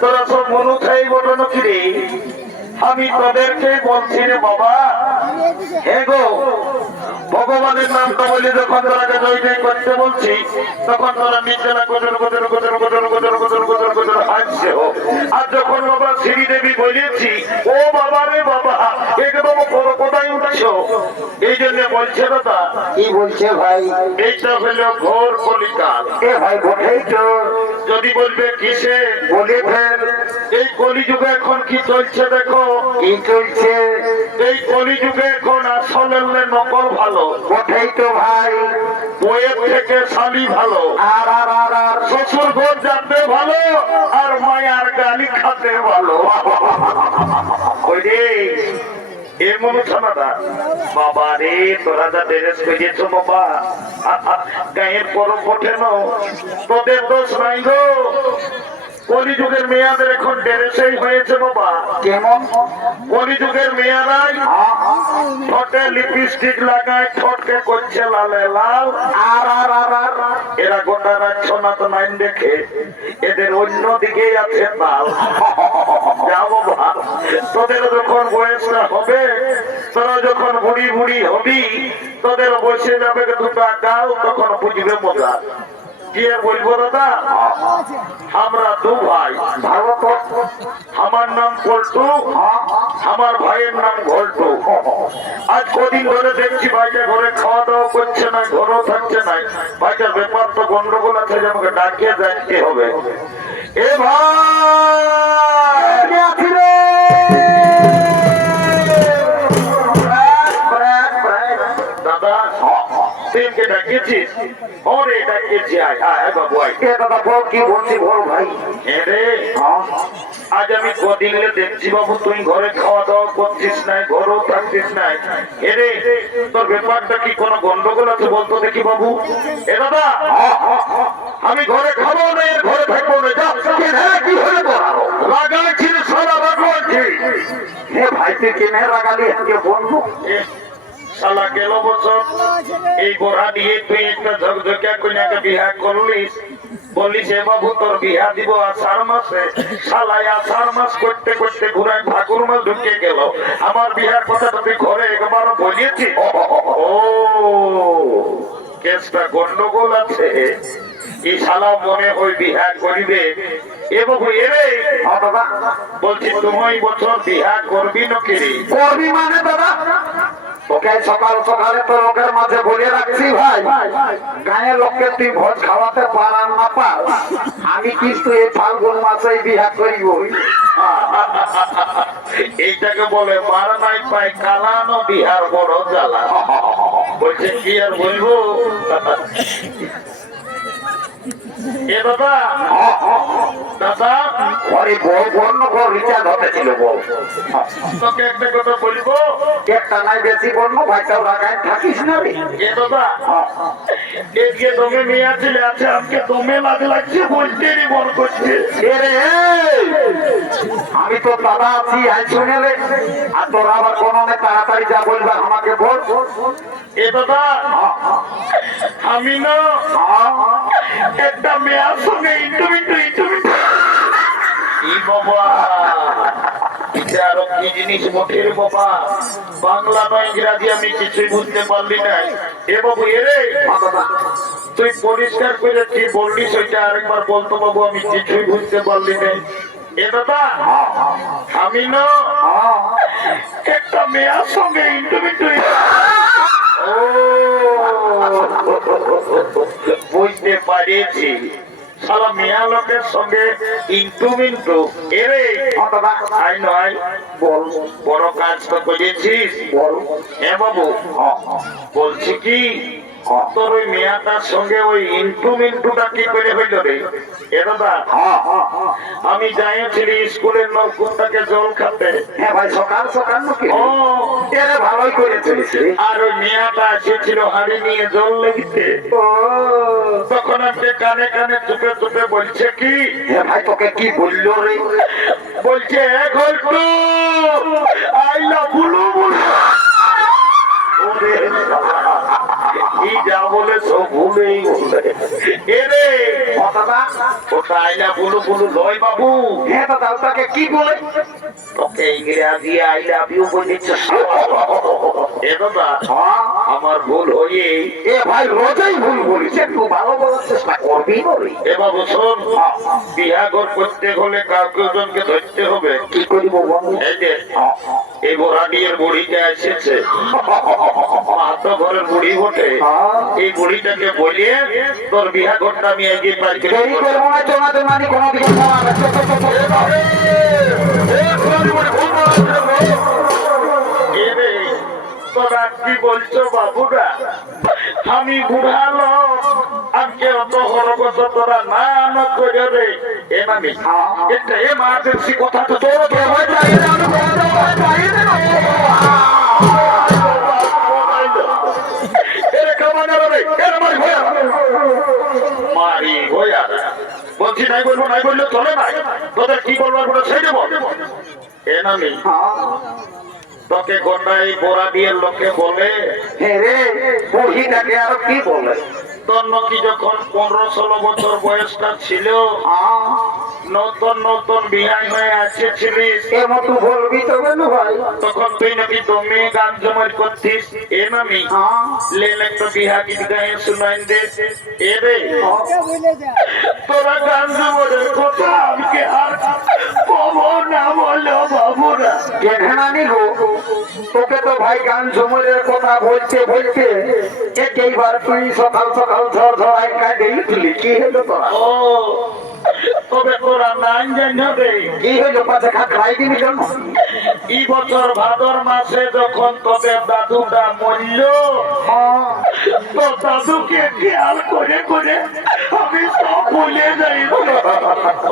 তোরা সব মনুখাই ঘটনা কি রে? আমি তোদেরকে বলছি রে বাবা, হে গো ভগবানের নামটা বলে যখন তোরাকে জয় জয় করতে বলছি, তখন তোরা নিজেরা গোদর গোদর গোদর গোদর গোদর গোদর গোদর গোদর হাসছে। আর যখন বাবা শ্রীদেবী বলেছি, ও বাবা রে বাবা, একদম কোথায় উঠছো? এই জন্য বলছে দাদা। কি বলছে ভাই? এইটা হলো ঘোর কলিকাল। এ ভাই বটেই তো। যদি বলবে কিসে, বলে ফেল। এই কলিযুগে এখন কি চলছে দেখো। কি চলছে? এই কলিযুগে এখন আসলের নকল ভালো। বটেই তো ভাই। বইয়ের থেকে শালি ভালো, আর আর আর আর শ্বশুর ঘর যাতে ভালো, আর মায়ার গালি খাতে ভালো। ওই রে এমন শোনাদা বাবা রে, তোরা যা ড্রেস করিয়েছ বাবা, গায়ের পরব ওঠে না, তোদের দোষ নাই গো। কলিযুগের মেয়াদের এখন ড্রেসেই হয়েছে বাবা। কেমন? কলিযুগের মেয়ারাই ঠোঁটে লিপস্টিক লাগায়, ঠোঁটকে করছে লালে লাল। আর আর আর আর এরা গোটা রাত সনাতন আইন দেখে এদের অন্য দিকেই আছে তাল। যা বাবা, তোদের যখন বয়সটা হবে, তোরা যখন বুড়ি বুড়ি হবি, তোদের বসে যাবে দুটা গাল, তখন বুঝবে মজা। কি বলবো দাদা, আমরা দু ভাই। আমার নাম পল্টু, আমার ভাইয়ের নাম ঘল্টু। আজ কদিন ধরে দেখছি ভাইটা ঘরে খাওয়া দাওয়া করছে না, ঘরেও থাকছে না। ভাইটার ব্যাপার তো গন্ডগোল আছে, যে আমাকে ডাকিয়ে যাইতে হবে। এ ভাই দাদা, তুই ডাকিয়েছিস? ওরে ডাকিয়েছি, আয় আয় বাবু আয়। দাদা বল, কি বলছি বল ভাই। রে আজ আমি কদিন দেখছি বাবু, তুই ঘরে খাওয়া দাওয়া করছিস নাই, ঘরেও থাকছিস নাই। রে তোর ব্যাপারটা কি কোনো গন্ডগোল আছে বলতো দেখি বাবু। এ দাদা, আমি ঘরে খাবো না, এর ঘরে থাকবো না। কি হলে রাগাচ্ছিল সারা রাগাচ্ছি। হে ভাই তুই কেনে রাগালি আজকে বলবো? শালা গেল বছর এই গোড়া দিয়ে তুই একটা ঝকঝকিয়া কন্যাকে বিবাহ করলিস, বলিস এ বাবু তোর বিয়া দিব আষাঢ় মাসে। শালাই আষাঢ় মাস করতে করতে ঘুরায় ফাগুন মাস ঢুকে গেল। আমার বিয়ার কথাটা তুই ঘরে একবার বলিয়েছি। ও কেসটা গন্ডগোল আছে। এই শালা মনে ওই বিয়া করিবে। এ বাবু এরে বলছি, তুমি বছর বিয়া করবি নাকি? করবি মানে দাদা, তোকে সকাল সকালে তো লোকের মাঝে বলে রাখছি ভাই, গায়ের লোককে তুই ভোজ খাওয়াতে পারার না পার, আমি কিন্তু এই ফাল্গুন মাসে বিয়া করিব। এইটাকে বলে মার নাই পাই কালানো বিহার বড় জ্বালা। বলছে কি আর বলবো। এ দাদা, দাদা ঘরে বউ বন্য ঘর রিচার্জ হতেছিল বউ। তোকে একটা কথা বলবো, একটা নাই বেশি বন্য ভাইটাও রাখায় থাকিস না রে। এ দাদা, এদিকে দমে মেয়ে ছেলে আছে, আজকে দমে লাগছে, বলতে মন করছে। আমি তো দাদা আছি, আই শুনেলে, আর তোর আবার কোনো তাড়াতাড়ি যা বলবে আমাকে বল। এ দাদা, আমি না একটা মেয়ের সঙ্গে আরো কি জিনিস মোটের বাবা, বাংলা নয় ইংরাজি আমি কিছুই বুঝতে পারলি নাই। এ বাবু এরে, তুই পরিষ্কার করে কি বললি সেটা আরেকবার বলতো বাবু, আমি কিছুই বুঝতে পারলি নাই। এ দাদা, আমি না একটা মেয়ের সঙ্গে বুঝতে পারিয়েছি। শালা মিয়া লোকের সঙ্গে ইন্টু মিন্টু। এরে আই নয় বল, বড় কাজ তো করেছিস বল। হ্যাঁ বাবু, বলছি কি তোর ওই মেয়াটার সঙ্গে ওই মিন্টুটা কি করে হইল রে? এ দাদা, আমি যাইছিলি স্কুলের নলকূপটাকে জল খাতে। হ্যাঁ ভাই, সকাল সকাল নাকি? ও, এরে ভালোই করেছিলিস রে। আর ওই মেয়াটা এসেছিল হাড়ি নিয়ে জল লেগিতে। ও, তখন আপনি কানে কানে চুপে চুপে বলছে কি? হ্যাঁ ভাই, তোকে কি বললো রে? বলছে ঘন্টু আই লাভ বুলু বুলু। ওরে শালা, কি যা বলে সব ভুলেই বলে। এরে দাদা, ওটা আই লাভ বুলু বুলু লয় বাবু। হ্যাঁ দাদা, ওটাকে কি বলে? তোকে ইংরেজি আই লাভ ইউ বলেছে। এ দাদা, আমার ভুল হয়ে এ ভাই রোজই ভুল বলিস, একটু ভালো বলার চেষ্টা করবি বলি। এ বাবু শোন, বিহাঘর করতে হলে কাউকে ওজনকে ধরতে হবে। কি করিব বল? এই যে এই বোরাডিয়ের বুড়িটা এসেছে, মাত্র ঘরের বুড়ি বটে। এই বুড়িটাকে বলিয়ে তোর বিহাঘরটা আমি এগিয়ে পাই। দেরি করবো না, চোনাতে মানি কোনো দিকে যাওয়া তোরা কি বলছো বাবুরা? আমি বুড়ালো আজকে অত হরকত তোরা না না করে রে। এ মামি একটা এমার্জেন্সি কথা তো তোর মারি ভয়া বলছি, নাই বলবো, নাই বললে চলে নাই। তোদের কি বলবার বলে সেই দেব। এ নামি তোকে গোটাই বোরা দিয়ে লোকে বলে। হ্যাঁ রে, বুড়িটাকে আর কি বলে? তোর নাকি যখন 15-16 বছর বয়সটা ছিল, নতুন নতুন বিহাই হয়ে আসছিলিস, এমন তুই বলবি তো কেন ভাই? তখন তুই নাকি দমে গান জমার করতিস। এ নামি লেন একটা বিহা গীত গায়ে শুনাই দে। এ রে তোরা গান জমারের কথা আমাকে আর কবো না বলো বাবুরা। কেন গো, তোকে তো ভাই গান ঝুমুরের কথা বলতে বলতে একবার তুই সকাল সকাল ঝড় ঝড়াই কাঁদে উঠলি। কি হলো তোরা? ও, তবে তোরা নাই জানবে কি হলো? পাশে খাই দিবি কেন? এই বছর ভাদর মাসে যখন তোদের দাদুটা মরল, তো দাদুকে খেয়াল করে করে আমি সব ভুলে যাই।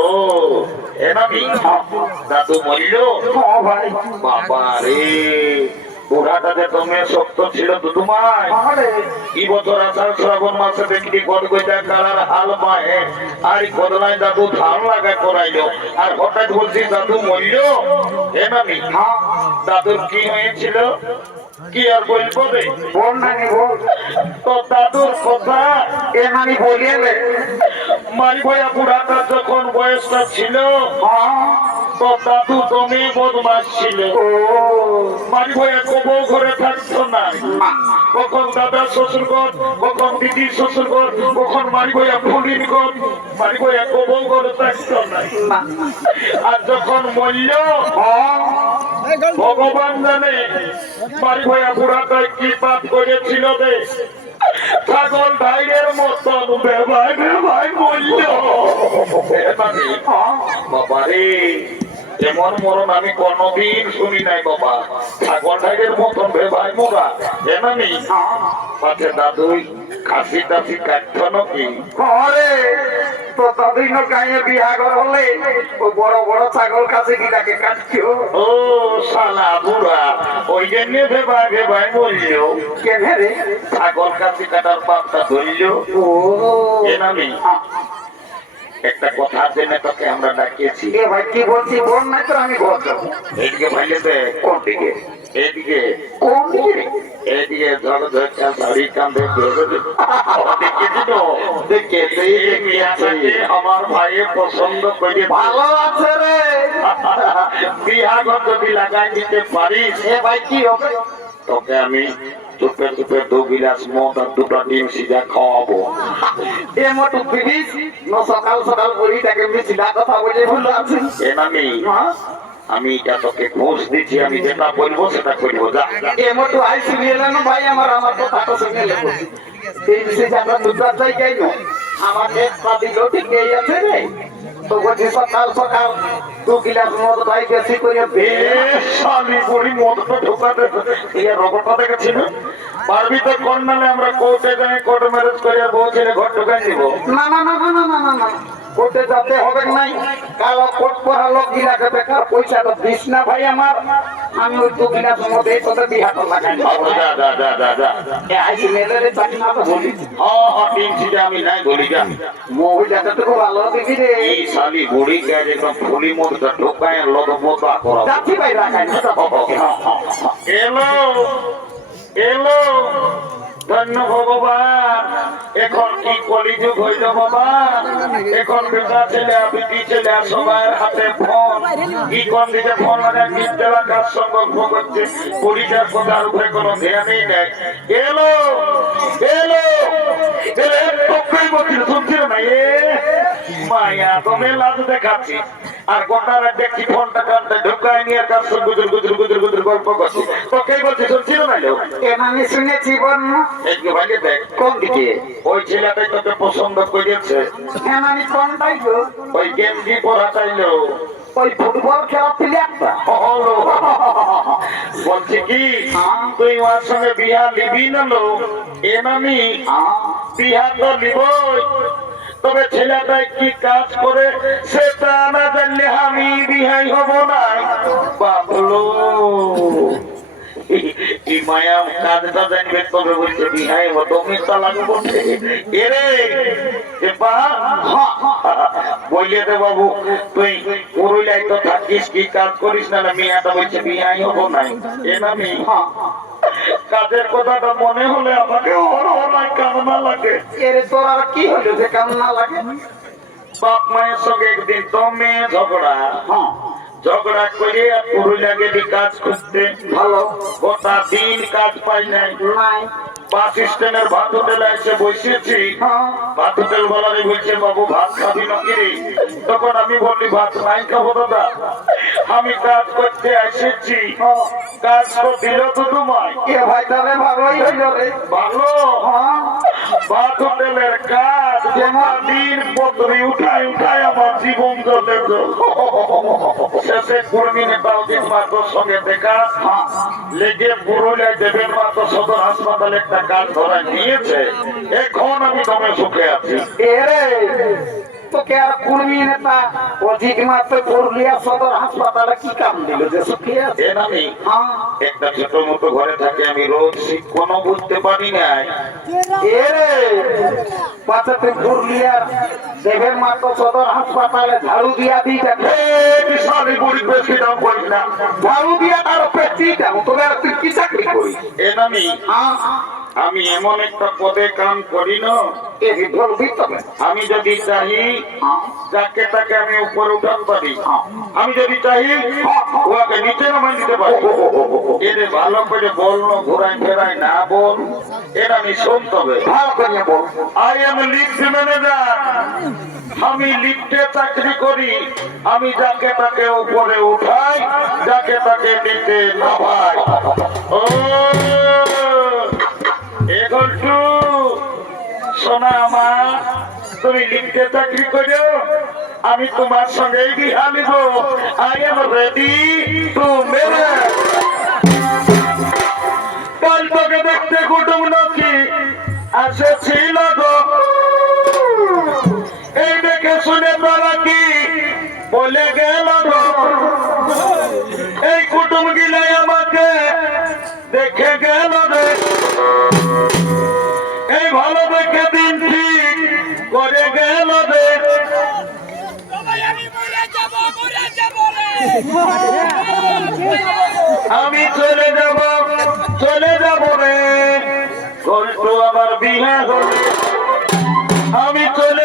ও এনামি দাদু মরল ভাই বাবা রে, বুড়াটাতে তুমি শক্ত ছিল দুদুমাই। এই বছর আষাঢ় শ্রাবণ মাসে দেখি গদগদা কালার হাল মায়ে আর কদলায় দাদু ধান লাগা করাইলো, আর হঠাৎ বলছি দাদু মরল। এনামি দাদুর কি হয়েছিল কি আর বলবো রে? বল নানি বল। তো দাদুর কথা এ নানি বলিয়ে রে। মারি ভয়া বুড়াটার যখন বয়সটা ছিল, তো দাদু তুমি বদমাস ছিল। মারি ভয়া কবৌ ঘরে থাকতো না, কখন দাদা শ্বশুর ঘর, কখন দিদির শ্বশুর ঘর, কখন মারি ভয়া ফুলির ঘর, মারি ভয়া কবৌ ঘরে থাকতো না। আর যখন মরল ভগবান জানে মারি ভয়া বুড়াটায় কি পাপ করেছিল রে। ছাগল ভাইয়ের মতন বেবাই বেবাই মরল। বাবা রে, এমন মরণ আমি কোনদিন শুনি নাই বাবা। ছাগল ভাইয়ের মতন বেবাই মোরা এমনি পাশে দাদুই খাসি টাসি কাটত নাকি? ঘরে তো ততদিন গায়ে বিহাঘর হলে ও বড় বড় ছাগল কাছে গিলাকে কাটছো। ও শালা বুড়া, ওই জন্য ভেবাই ভেবাই মরল। কেন রে? ছাগল কাশি কাটার পাপটা ধরল। ও এনামি একটা কথার জন্য তোকে আমরা ডাকিয়েছি। এ ভাই কি বলছি বল, নাই তো আমি ঘর যাবো। এইদিকে ভাইলেতে কোন দিকে? এইদিকে কোন দিকে? এইদিকে ঝড়ঝড়কা শাড়ি কাঁধে বেঁধে দেখে এই মেয়েটাকে আমার ভাইয়ে পছন্দ করে ভালো আছে রে। বিহাঘর যদি লাগাই দিতে পারিস, এ ভাই কি হবে? তোকে আমি চুপে চুপে 2 গিলাস মদ আর 2টা ডিম সিজা খাওয়াবো। এ মতো বিবিস ন সকাল সকাল বলিটাকে মিছিলা কথা বলে ভুল আছে। এ নামি আমি এটা তোকে ঘুষ দিচ্ছি, আমি যেটা বলবো সেটা করবো। যা এ মতো আই শুনিলেন ভাই, আমার কথা তো শুনে লেবো। এই বিষয়ে আমরা দুটার জায়গায় নয়, আমাকে একটা দিল ঠিক এই আছে রে। তো বলছি সকাল সকাল 2 গিলাস মদ ভাই বেশি করে শালি বুড়ি মদটা ঢোকাতে রকমটা দেখেছি না। পারবি তো কোন নালে আমরা কোর্টে যাই, কোর্ট ম্যারেজ করে বউ ছেলে ঘর ঢুকাই দিব। না না না না না না না না কোর্টে যেতে হবে নাই। কালো কোর্ট পরা লোক গিলাকে বেকার পয়সাটা দিস না ভাই আমার। আমি ওই 2 গিলাস মধ্যে তোদের বিহাটা লাগাই আচ্ছা, যা যা যা যা যা। এ আইসি মেলেরে চাকরি না তো বলি তিন সিটে আমি নাই বলি যা। মহিলাটা তো খুব ভালো দেখি রে। এই শালি বুড়ি কে একদম ফুলি মধ্যে ঢুকায় লোক মোটা করা। যাচ্ছি ভাই রাখাই না এলো এলো, ধন্য ভগবান। এখন কি কলিযুগ হইল বাবা, এখন বেটা ছেলে বিটি ছেলে সবার হাতে ফোন। কি কোন দিকে ফোন মানে বিদ্যালয় কার সঙ্গে করছে, পরিচার কথার উপরে কোনো ধ্যানই নেই। এলো এলো এলো, তোকেই বলছিল শুনছিল না এ মায়া তুমি লাভ দেখাচ্ছি। আর গোটা রাত দেখছি ফোনটা কানতে ঢুকায় নিয়ে কার সঙ্গে গুজর গুজর গুজর গুজর গল্প করছি। তোকেই বলছি শুনছিল না লোক। আমি শুনেছি বন্য একটু ভাগে দেখ কোন দিকে ওই ছেলেটাই তোকে পছন্দ করেছে। আমি কোনটাই গো ওই গেঞ্জি পরা চাইলো, ওই ফুটবল খেলা প্লেয়ারটা হলো। বলছি কি তুই ওর সঙ্গে বিয়া নিবি না লো? আমি বিয়া তো নিবই, তবে ছেলেটাই কি কাজ করে সেটা না জানলে আমি বিহাই হব না। বাবলো এই মায়া কাজটা জানবে তবে বলছে বিহাই হব, তুমি চালাক বলছে এরে বললে রে বাবু তুই পুরুলিয়ায় তো থাকিস, কি কাজ করিস না? মেয়েটা বলছে বিহাই হব নাই। আমি কাজের কথাটা মনে হলে আমাকে ওরাই কামনা লাগে। এর তোর আর কি হলো যে কামনা লাগে? বাপ মায়ের সঙ্গে একদিন তো মেয়ে ঝগড়া, ঝগড়া করে পুরুলিয়া গেলি কাজ করতে। ভালো গোটা দিন কাজ পাই নাই। নাই বাস স্ট্যান্ডের ভাত হোটেলে এসে বসেছি। ভাত হোটেল বলারে বলছে বাবু ভাত খাবি নাকি রে? তখন আমি বললি ভাত নাই খাবো দাদা, আমি কাজ করতে এসেছি। কাজ তো দিল তো তোমায়। এ ভাই তাহলে ভালোই হইল রে। ভালো ভাত হোটেলের কাজ দিন পত্রী উঠায় উঠায় আমার জীবন চলে। শেষে কর্মী নেতা অজিত মাত্র সঙ্গে দেখা লেগে পুরুলিয়ায় দেবেন মাত্র সদর হাসপাতালে একটা কাজ ধরা নিয়েছে। এখন আমি দমে সুখে আছি। এরে তোকে আর কর্মী নেতা অজিত মাত্র পুরুলিয়া সদর হাসপাতালে কি কাম দিল যে সুখে আছে? আমি একটা ছোট মতো ঘরে থাকি, আমি রোজ শিক্ষণ বুঝতে পারি নাই। এরে পাঁচাতে পুরুলিয়ার দেবের মাত্র সদর হাসপাতালে ঝাড়ু দিয়া দিটা বিশাল বুড়ি বেশি দাম করি না, ঝাড়ু দিয়া তার পেটি দাও। তোকে আর তুই কি চাকরি করিস? আমি এমন একটা পদে কাম করি না, বলবি তবে আমি যদি চাই যাকে তাকে আমি উপরে উঠাতে পারি, আমি যদি চাই ওকে নিচে নামাই দিতে পারি। এদের ভালো করে বলনো ঘোরায় ফেরায় না বল, এটা আমি শুনতে হবে। ভালো করে বল। আই এম লিফট ম্যানেজার, আমি লিফটে চাকরি করি। আমি যাকে তাকে উপরে উঠাই, যাকে তাকে নিচে নামাই। ও একটু শোনা আমার, তুমি লিফটে চাকরি করো, আমি তোমার সঙ্গে বিহা নিব। I am ready to marriage. কাল তোকে দেখতে কুটুম নাকি আসেছিল গো, এই দেখে শুনে তারা কি বলে গেল গো। এই কুটুম গিলাই আমাকে দেখে গেল রে, এই ভালো দেখে দিন ঠিক করে গেল রে। আমি চলে যাব রে, কল্টু আমার বিয়ে হলে আমি চলে